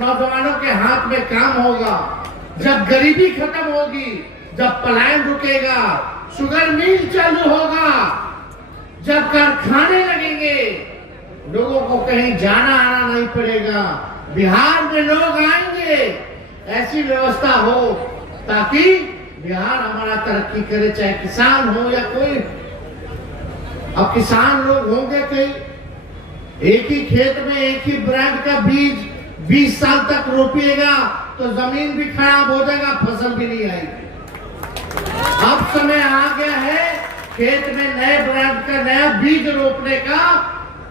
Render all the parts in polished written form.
नौजवानों के हाथ में काम होगा, जब गरीबी खत्म होगी, जब पलायन रुकेगा, शुगर मिल चालू होगा, जब कारखाने लगेंगे, लोगों को कहीं जाना आना नहीं पड़ेगा, बिहार में लोग आएंगे, ऐसी व्यवस्था हो ताकि बिहार हमारा तरक्की करे, चाहे किसान हो या कोई। अब किसान लोग होंगे कहीं, एक ही खेत में एक ही ब्रांड का बीज 20 साल तक रोपिएगा तो जमीन भी खराब हो जाएगा, फसल भी नहीं आएगी। अब समय आ गया है खेत में नए ब्रांड का नया बीज रोपने का,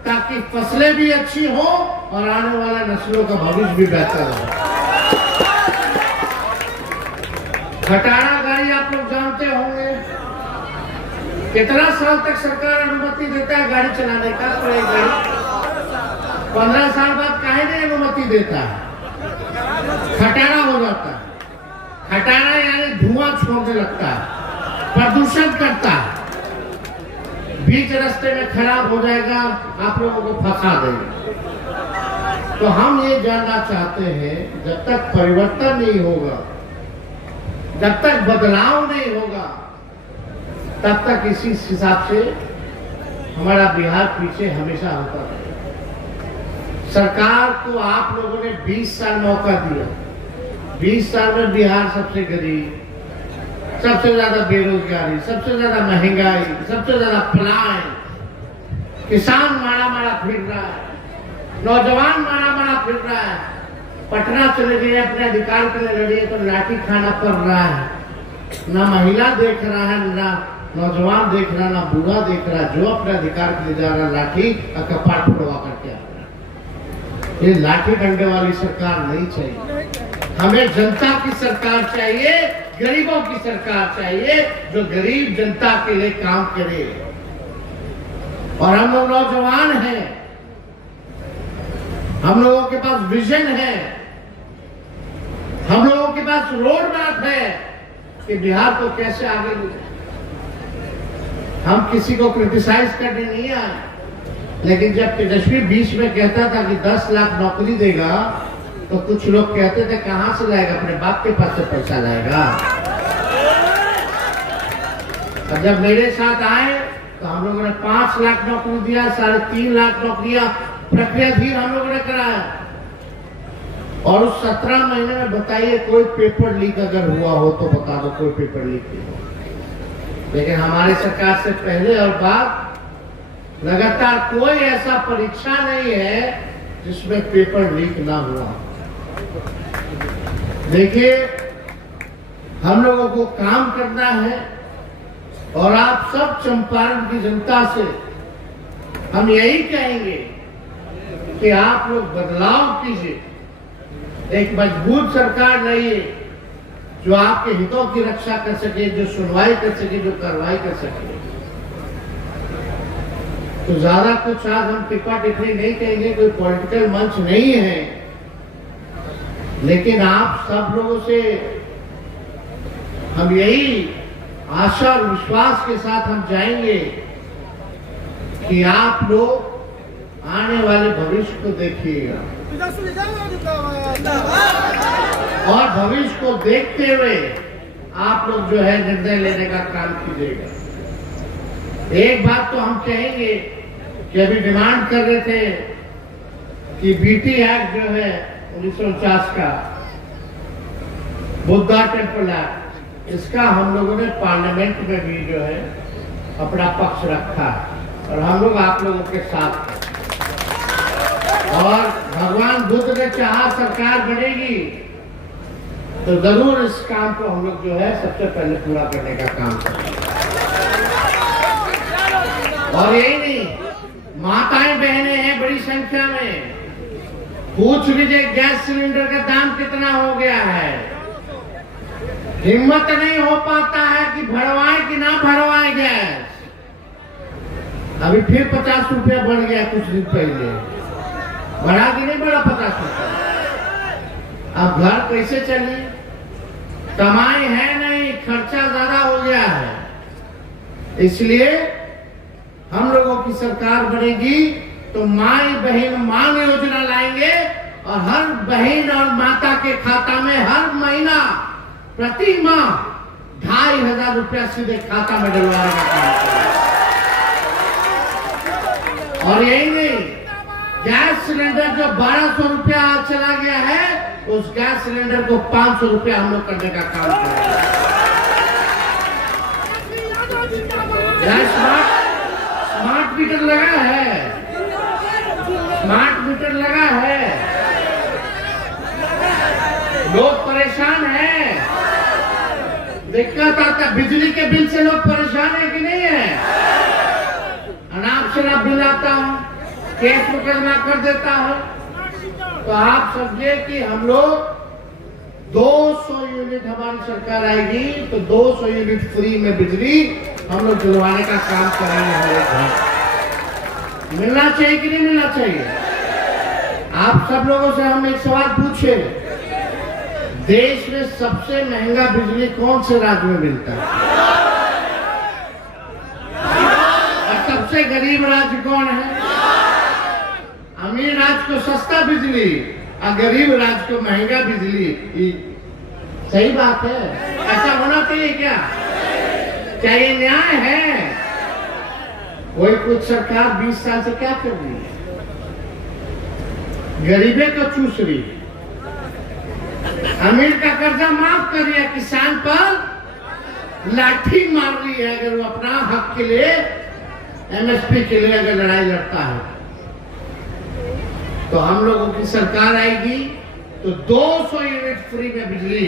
ताकि फसलें भी अच्छी हो और आने वाला नस्लों का भविष्य भी बेहतर हो। खटारा गाड़ी आप लोग जानते होंगे, कितना साल तक सरकार अनुमति देता है गाड़ी चलाने का? तो एक गाड़ी 15 साल बाद काहे नहीं अनुमति देता है? खटारा हो जाता है। खटारा यानी धुआं छोड़ने लगता है, प्रदूषण करता है, बीच रास्ते में खराब हो जाएगा, आप लोगों को फंसा देंगे। तो हम ये जानना चाहते हैं, जब तक परिवर्तन नहीं होगा, जब तक बदलाव नहीं होगा, तब तक इसी हिसाब से हमारा बिहार पीछे हमेशा होता रहेगा। सरकार को आप लोगों ने 20 साल मौका दिया, 20 साल में बिहार सबसे गरीब, सबसे ज्यादा बेरोजगारी, सबसे ज्यादा महंगाई, सबसे ज्यादा पलायन, किसान मारा मारा फिर रहा है, नौजवान मारा मारा फिर रहा है, पटना चले गए अपने अधिकार के लिए लड़िए तो लाठी खाना पड़ रहा है, ना महिला देख रहा है, ना नौजवान देख रहा, ना बूढ़ा देख रहा, जो अपने अधिकार के लिए जा रहा लाठी और कपाट फोड़वा करके आ रहा है। ये लाठी डंडे वाली सरकार नहीं चाहिए, हमें जनता की सरकार चाहिए, गरीबों की सरकार चाहिए, जो गरीब जनता के लिए काम करे। और हम लोग नौजवान हैं, हम लोगों के पास विजन है, हम लोगों के पास रोड मैप है कि बिहार को कैसे आगे ले जाए। हम किसी को क्रिटिसाइज करने नहीं आए, लेकिन जब तेजस्वी बीच में कहता था कि 10 लाख नौकरी देगा, तो कुछ लोग कहते थे कहां से लाएगा, अपने बाप के पास से पैसा लाएगा। और जब मेरे साथ आए तो हम लोगों ने 5 लाख नौकरी दिया, 3.5 लाख नौकरियां प्रक्रिया धीर हम लोगों ने कराया। और उस 17 महीने में बताइए कोई पेपर लीक अगर हुआ हो तो बता दो, कोई पेपर लीक नहीं हो। लेकिन हमारे सरकार से पहले और बाद लगातार कोई ऐसा परीक्षा नहीं है जिसमें पेपर लीक ना हुआ। देखिए, हम लोगों को काम करना है और आप सब चंपारण की जनता से हम यही कहेंगे कि आप लोग बदलाव कीजिए। एक मजबूत सरकार नहीं है जो आपके हितों की रक्षा कर सके, जो सुनवाई कर सके, जो कार्रवाई कर सके। तो ज्यादा कुछ आज हम टिप्पा टिप्पणी नहीं कहेंगे, कोई पॉलिटिकल मंच नहीं है, लेकिन आप सब लोगों से हम यही आशा और विश्वास के साथ हम जाएंगे कि आप लोग आने वाले भविष्य को देखिएगा और भविष्य को देखते हुए आप लोग जो है निर्णय लेने का काम कीजिएगा। एक बात तो हम कहेंगे कि अभी डिमांड कर रहे थे कि बीटी एक्ट जो है 1949 का, बुद्धा टेम्पल एक्ट, इसका हम लोगों ने पार्लियामेंट में भी जो है अपना पक्ष रखा और हम लोग आप लोगों के साथ हैं। और भगवान बुद्ध ने चाहा सरकार बनेगी तो जरूर इस काम को हम लोग जो है सबसे पहले पूरा करने का काम करेंगे। और यही नहीं, माताएं बहनें हैं बड़ी संख्या में, पूछ लीजिए गैस सिलेंडर का दाम कितना हो गया है। हिम्मत नहीं हो पाता है कि भरवाए कि ना भरवाए गैस। अभी फिर 50 रुपया बढ़ गया कुछ दिन पहले, बढ़ा कि नहीं बढ़ा 50 रुपया। अब घर कैसे चली, कमाई है नहीं, खर्चा ज्यादा हो गया है। इसलिए हम लोगों की सरकार बनेगी तो माई बहन मान योजना लाएंगे और हर बहन और माता के खाता में हर महीना प्रति माह 2500 रुपया सीधे खाता में डलवाने का काम करें। और यही नहीं, गैस सिलेंडर जो 1200 रुपया चला गया है, उस गैस सिलेंडर को 500 रुपया हम लोग करने का काम करें। स्मार्ट मीटर लगा है, स्मार्ट मीटर लगा है, लोग परेशान हैं, दिक्कत आता, बिजली के बिल से लोग परेशान है कि नहीं है? अनाप शनाप बिल आता है, केस मुकदमा कर देता है। तो आप समझिए कि हम लोग 200 यूनिट हमारी सरकार आएगी तो 200 यूनिट फ्री में बिजली हम लोग दिलवाने का काम करेंगे। हमारे घर मिलना चाहिए कि नहीं मिलना चाहिए? आप सब लोगों से हम एक सवाल पूछे, देश में सबसे महंगा बिजली कौन से राज्य में मिलता है और सबसे गरीब राज्य कौन है? अमीर राज्य को सस्ता बिजली और गरीब राज्य को महंगा बिजली। सही बात है, ऐसा होना चाहिए क्या? क्या ये न्याय है? कोई कुछ सरकार 20 साल से क्या कर रही है? गरीबे को चूस रही है, अमीर का कर्जा माफ कर रही है, किसान पर लाठी मार रही है अगर वो अपना हक के लिए, एमएसपी के लिए अगर लड़ाई लड़ता है। तो हम लोगों की सरकार आएगी तो 200 यूनिट फ्री में बिजली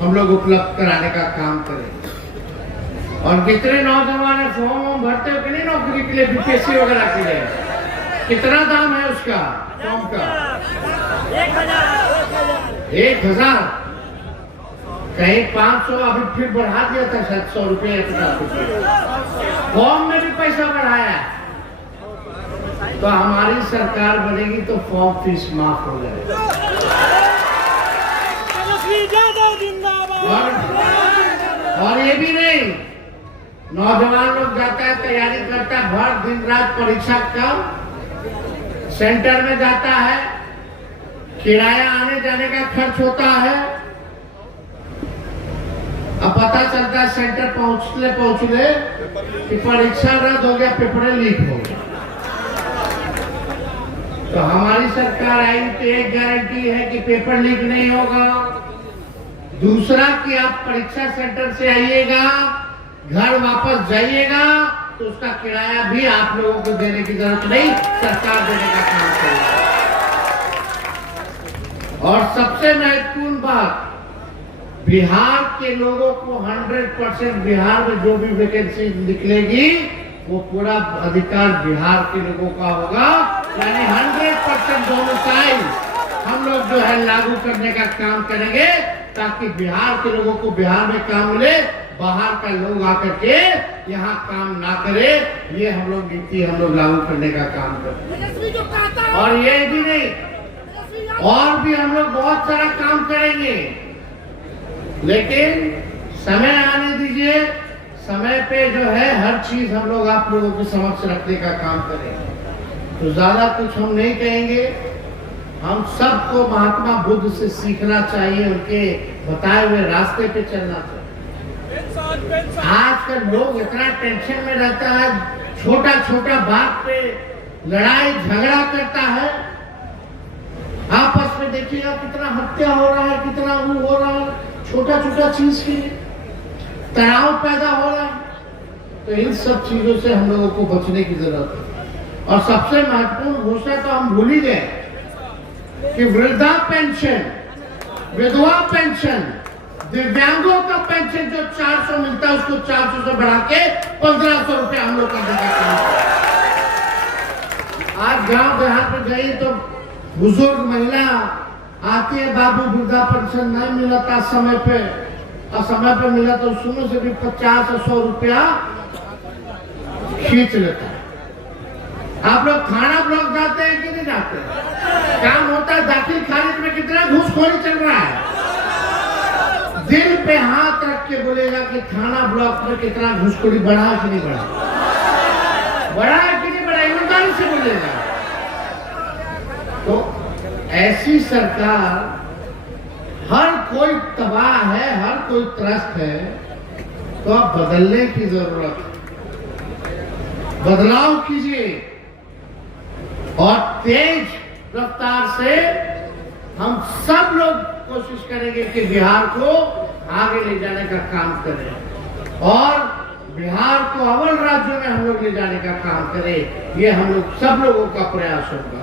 हम लोग उपलब्ध कराने का काम करेंगे। और कितने नौजवान फॉर्म भरते हो कि नहीं नौकरी के लिए, बीपीएससी वगैरह के लिए? कितना दाम है उसका फॉर्म का? 1000, कहीं 500, अभी फिर बढ़ा दिया था 700 रुपये, 50 रुपये। फॉर्म में भी पैसा बढ़ाया। तो हमारी सरकार बनेगी तो फॉर्म फीस माफ हो जाएगी। और ये भी नहीं, नौजवान लोग जाता है, तैयारी करता है, भर दिन रात परीक्षा का सेंटर में जाता है, किराया आने जाने का खर्च होता है। अब पता चलता है सेंटर पहुंचले कि परीक्षा रद्द हो गया, पेपर लीक हो गया। तो हमारी सरकार आई तो एक गारंटी है कि पेपर लीक नहीं होगा, दूसरा कि आप परीक्षा सेंटर से आइएगा, घर वापस जाइएगा तो उसका किराया भी आप लोगों को देने की जरूरत नहीं, सरकार देने का काम करेगी। और सबसे महत्वपूर्ण बात, बिहार के लोगों को 100% बिहार में जो भी वैकेंसी निकलेगी वो पूरा अधिकार बिहार के लोगों का होगा। यानी 100% डोमिसाइल हम लोग जो है लागू करने का काम करेंगे ताकि बिहार के लोगों को बिहार में काम मिले, बाहर का लोग आकर के यहाँ काम ना करे। ये हम लोग नीति हम लोग लागू करने का काम करेंगे। और ये भी नहीं, और भी हम लोग बहुत सारा काम करेंगे, लेकिन समय आने दीजिए, समय पे जो है हर चीज हम लोग आप लोगों के समक्ष रखने का काम करेंगे। तो ज्यादा कुछ हम नहीं कहेंगे। हम सबको महात्मा बुद्ध से सीखना चाहिए, उनके बताए हुए रास्ते पे चलना चाहिए। आजकल लोग इतना टेंशन में रहता है, छोटा छोटा बात पे लड़ाई झगड़ा करता है। आपस में देखिएगा कितना हत्या हो रहा है, कितना वो हो रहा है, छोटा छोटा चीज के लिए तनाव पैदा हो रहा है। तो इन सब चीजों से हम लोगों को बचने की जरूरत है। और सबसे महत्वपूर्ण घोषणा तो हम भूल ही गए कि वृद्धा पेंशन, विधवा पेंशन, दिव्यांगों का पेंशन जो 400 मिलता है उसको 400 से बढ़ा के 1500 रुपये हम लोग का देगा। आज गांव देहात में गई तो बुजुर्ग महिला आती है, बाबू वृद्धा पेंशन नहीं मिला था समय पे, और समय पे मिला तो उसमें से भी 50 और 100 रुपया खींच लेता है। आप लोग थाना ब्लॉक जाते हैं कि नहीं जाते? काम होता है, दाखिल खारिज में कितना घूसखोरी चल रहा है। दिल पे हाथ रख के बोलेगा कि थाना ब्लॉक में कितना घूसखोरी बढ़ा है कि नहीं बढ़ा, बढ़ा है कि नहीं बढ़ा, ईमानदारी से बोलेगा। तो ऐसी सरकार, हर कोई तबाह है, हर कोई त्रस्त है, तो अब बदलने की जरूरत है। बदलाव कीजिए और तेज रफ्तार से हम सब लोग कोशिश करेंगे कि बिहार को आगे ले जाने का काम करें और बिहार को अव्वल राज्यों में हम लोग ले जाने का काम करें। ये हम लोग सब लोगों का प्रयास होगा।